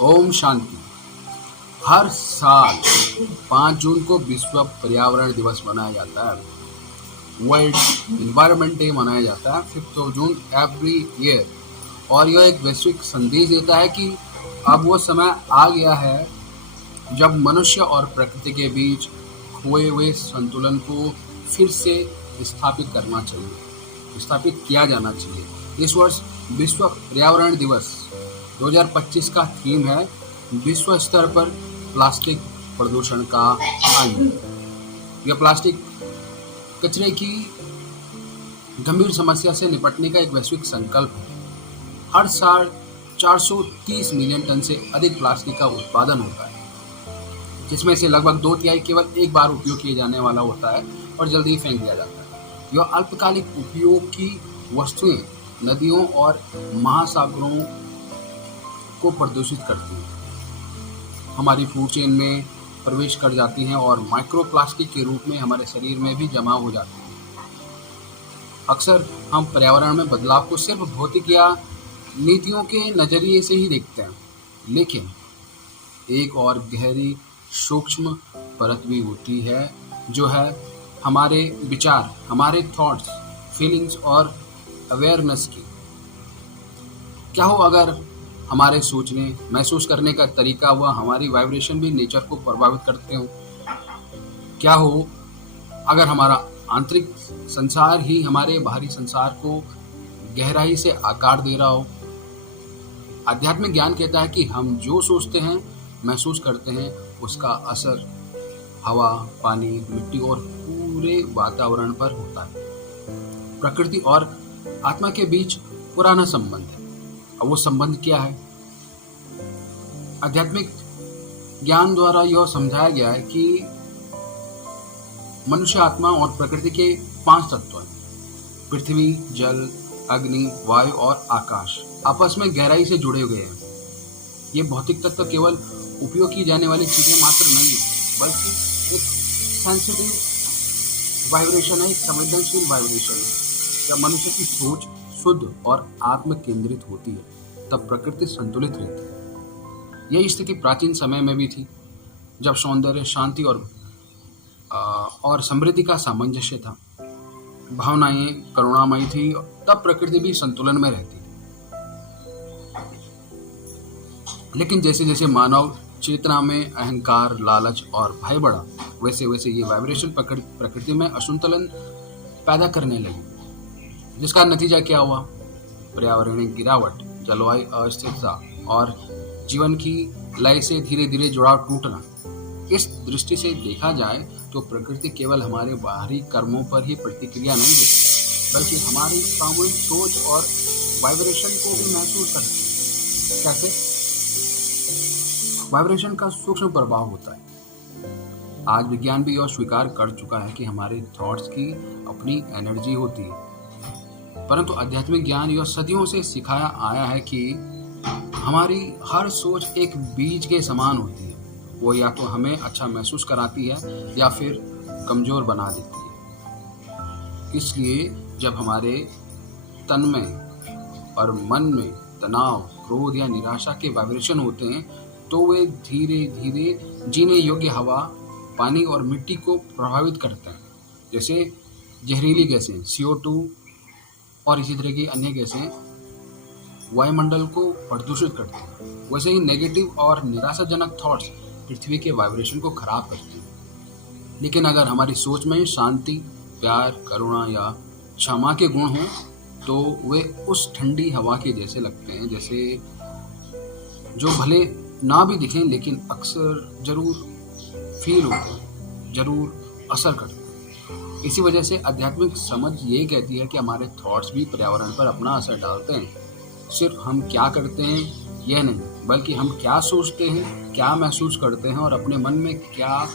ओम शांति। हर साल 5 जून को विश्व पर्यावरण दिवस मनाया जाता है। वर्ल्ड एनवायरनमेंट डे मनाया जाता है 5th of June every year. और यह एक वैश्विक संदेश देता है कि अब वो समय आ गया है जब मनुष्य और प्रकृति के बीच खोए हुए संतुलन को फिर से स्थापित किया जाना चाहिए। इस वर्ष विश्व पर्यावरण दिवस 2025 का थीम है विश्व स्तर पर प्लास्टिक प्रदूषण का अंत। यह प्लास्टिक कचरे की गंभीर समस्या से निपटने का एक वैश्विक संकल्प है। हर साल 430 मिलियन टन से अधिक प्लास्टिक का उत्पादन होता है, जिसमें से लगभग 2/3 केवल एक बार उपयोग किए जाने वाला होता है और जल्दी ही फेंक दिया जाता है। यह अल्पकालिक उपयोग की वस्तुएं नदियों और महासागरों को प्रदूषित करती हैं, हमारी फूड चेन में प्रवेश कर जाती हैं और माइक्रोप्लास्टिक के रूप में हमारे शरीर में भी जमा हो जाती हैं। अक्सर हम पर्यावरण में बदलाव को सिर्फ भौतिक या नीतियों के नजरिए से ही देखते हैं, लेकिन एक और गहरी सूक्ष्म परत भी होती है, जो है हमारे विचार, हमारे थॉट्स, फीलिंग्स और अवेयरनेस की। क्या हो अगर हमारे सोचने, महसूस करने का तरीका व हमारी वाइब्रेशन भी नेचर को प्रभावित करते हो? क्या हो अगर हमारा आंतरिक संसार ही हमारे बाहरी संसार को गहराई से आकार दे रहा हो? आध्यात्मिक ज्ञान कहता है कि हम जो सोचते हैं, महसूस करते हैं, उसका असर हवा, पानी, मिट्टी और पूरे वातावरण पर होता है। प्रकृति और आत्मा के बीच पुराना संबंध है। अब वो संबंध क्या है? आध्यात्मिक ज्ञान द्वारा यह समझाया गया है कि मनुष्य आत्मा और प्रकृति के 5 तत्व हैं। पृथ्वी, जल, अग्नि, वायु और आकाश आपस में गहराई से जुड़े हुए हैं। ये भौतिक तत्व केवल उपयोग की जाने वाली चीजें मात्र नहीं है, बल्कि एक सेंसिटिव वाइब्रेशन है, एक संवेदनशील वाइब्रेशन है। जब मनुष्य की सोच शुद्ध और आत्म केंद्रित होती है, तब प्रकृति संतुलित रहती है। यही स्थिति प्राचीन समय में भी थी, जब सौंदर्य, शांति और समृद्धि का सामंजस्य था। भावनाएं करुणामयी थी, तब प्रकृति भी संतुलन में रहती थी। लेकिन जैसे जैसे मानव चेतना में अहंकार, लालच और भय बढ़ा, वैसे वैसे ये वाइब्रेशन प्रकृति में असंतुलन पैदा करने लगी, जिसका नतीजा क्या हुआ? पर्यावरणीय गिरावट, जलवायु अस्थिरता और जीवन की लय से धीरे धीरे जुड़ाव टूटना। इस दृष्टि से देखा जाए तो प्रकृति केवल हमारे बाहरी कर्मों पर ही प्रतिक्रिया नहीं देती, बल्कि हमारी सामूहिक सोच और वाइब्रेशन को भी महसूस करती है। कैसे? वाइब्रेशन का सूक्ष्म प्रभाव होता है। आज विज्ञान भी यह स्वीकार कर चुका है कि हमारे थॉट्स की अपनी एनर्जी होती है, परंतु आध्यात्मिक ज्ञान यह सदियों से सिखाया आया है कि हमारी हर सोच एक बीज के समान होती है। वो या तो हमें अच्छा महसूस कराती है या फिर कमजोर बना देती है। इसलिए जब हमारे तन में और मन में तनाव, क्रोध या निराशा के वाइब्रेशन होते हैं, तो वे धीरे धीरे जीने योग्य हवा, पानी और मिट्टी को प्रभावित करते हैं। जैसे जहरीली गैसें CO2 और इसी तरह की अन्य गैसें वायुमंडल को प्रदूषित करती हैं, वैसे ही नेगेटिव और निराशाजनक थॉट्स पृथ्वी के वाइब्रेशन को खराब करती हैं। लेकिन अगर हमारी सोच में शांति, प्यार, करुणा या क्षमा के गुण हों, तो वे उस ठंडी हवा के जैसे लगते हैं, जैसे जो भले ना भी दिखें लेकिन अक्सर जरूर फील होते हैं, जरूर असर करते हैं। इसी वजह से आध्यात्मिक समझ ये कहती है कि हमारे थॉट्स भी पर्यावरण पर अपना असर डालते हैं। सिर्फ हम क्या करते हैं यह नहीं, बल्कि हम क्या सोचते हैं, क्या महसूस करते हैं और अपने मन में क्या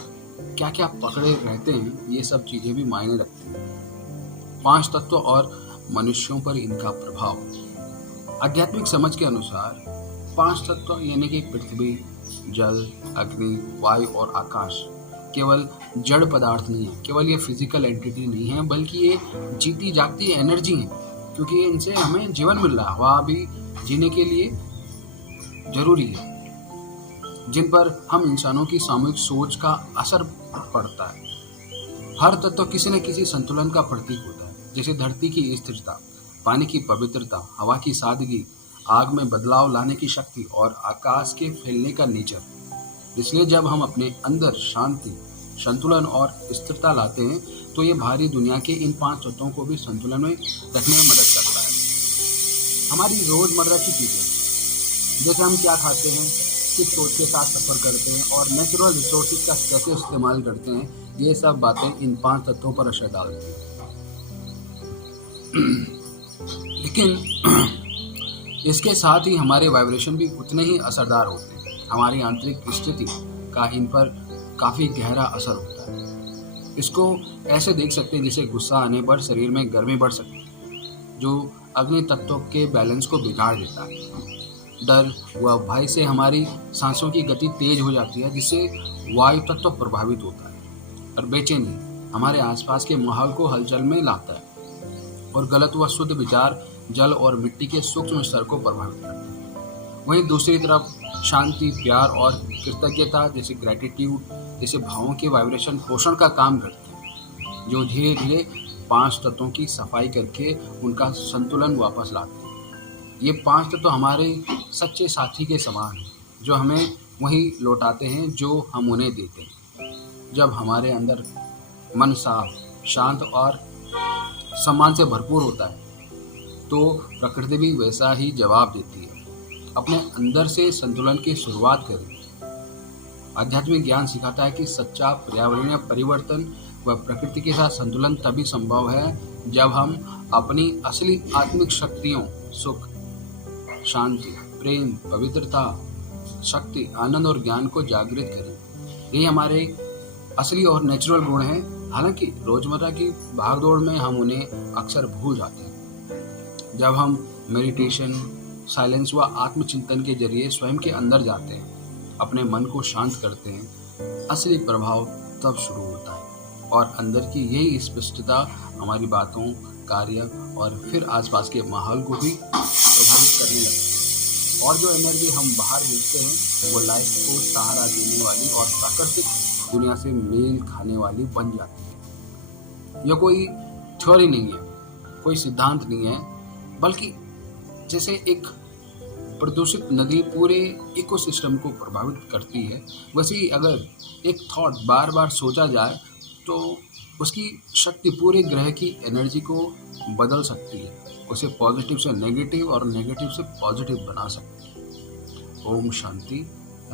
क्या पकड़े रहते हैं, ये सब चीजें भी मायने रखती हैं। 5 तत्व और मनुष्यों पर इनका प्रभाव। आध्यात्मिक समझ के अनुसार 5 तत्व यानी कि पृथ्वी, जल, अग्नि, वायु और आकाश केवल जड़ पदार्थ नहीं है, केवल ये फिजिकल एंटिटी नहीं है, बल्कि ये जीती जागती एनर्जी है, क्योंकि इनसे हमें जीवन मिल रहा है। हवा भी जीने के लिए जरूरी है। जिन पर हम इंसानों की सामूहिक सोच का असर पड़ता है। हर तत्व किसी न किसी संतुलन का प्रतीक होता है, जैसे धरती की स्थिरता, पानी की पवित्रता, हवा की सादगी, आग में बदलाव लाने की शक्ति और आकाश के फैलने का नेचर। इसलिए जब हम अपने अंदर शांति, संतुलन और स्थिरता लाते हैं, तो ये भारी दुनिया के इन 5 तत्वों को भी संतुलन में रखने में मदद करता है। हमारी रोजमर्रा की चीजें, जैसे हम क्या खाते हैं, किस सोच के साथ सफर करते हैं और नेचुरल रिसोर्सेज का कैसे इस्तेमाल करते हैं, ये सब बातें इन 5 तत्वों पर असर डालती हैं। लेकिन इसके साथ ही हमारे वाइब्रेशन भी उतने ही असरदार होते हैं। हमारी आंतरिक स्थिति का इन पर काफ़ी गहरा असर होता है। इसको ऐसे देख सकते हैं, जैसे गुस्सा आने पर शरीर में गर्मी बढ़ सकती है, जो अग्नि तत्व के बैलेंस को बिगाड़ देता है। डर व भय से हमारी सांसों की गति तेज हो जाती है, जिससे वायु तत्व प्रभावित होता है। और बेचैनी हमारे आसपास के माहौल को हलचल में लाता है और गलत व शुद्ध विचार जल और मिट्टी के सूक्ष्म स्तर को प्रभावित करते हैं। वहीं दूसरी तरफ शांति, प्यार और कृतज्ञता जैसे ग्रैटिट्यूड जैसे भावों के वाइब्रेशन पोषण का काम करते हैं, जो धीरे धीरे 5 तत्वों की सफाई करके उनका संतुलन वापस लाते हैं। ये 5 तत्व हमारे सच्चे साथी के समान हैं, जो हमें वही लौटाते हैं जो हम उन्हें देते हैं। जब हमारे अंदर मन साफ, शांत और सम्मान से भरपूर होता है, तो प्रकृति भी वैसा ही जवाब देती है। अपने अंदर से संतुलन की शुरुआत करें। आध्यात्मिक ज्ञान सिखाता है कि सच्चा पर्यावरणीय परिवर्तन व प्रकृति के साथ संतुलन तभी संभव है जब हम अपनी असली आत्मिक शक्तियों, सुख, शांति, प्रेम, पवित्रता, शक्ति, आनंद और ज्ञान को जागृत करें। ये हमारे असली और नेचुरल गुण हैं। हालांकि रोजमर्रा की भागदौड़ में हम उन्हें अक्सर भूल जाते हैं। जब हम मेडिटेशन, साइलेंस व आत्मचिंतन के जरिए स्वयं के अंदर जाते हैं, अपने मन को शांत करते हैं, असली प्रभाव तब शुरू होता है और अंदर की यही स्पष्टता हमारी बातों, कार्य और फिर आसपास के माहौल को भी प्रभावित करने लगती है। और जो एनर्जी हम बाहर भेजते हैं, वो लाइफ को सहारा देने वाली और प्राकृतिक दुनिया से मेल खाने वाली बन जाती है। यह कोई थ्योरी नहीं है, कोई सिद्धांत नहीं है, बल्कि जैसे एक प्रदूषित नदी पूरे इकोसिस्टम को प्रभावित करती है, वैसे ही अगर एक थॉट बार बार सोचा जाए तो उसकी शक्ति पूरे ग्रह की एनर्जी को बदल सकती है, उसे पॉजिटिव से नेगेटिव और नेगेटिव से पॉजिटिव बना सकती है। ओम शांति।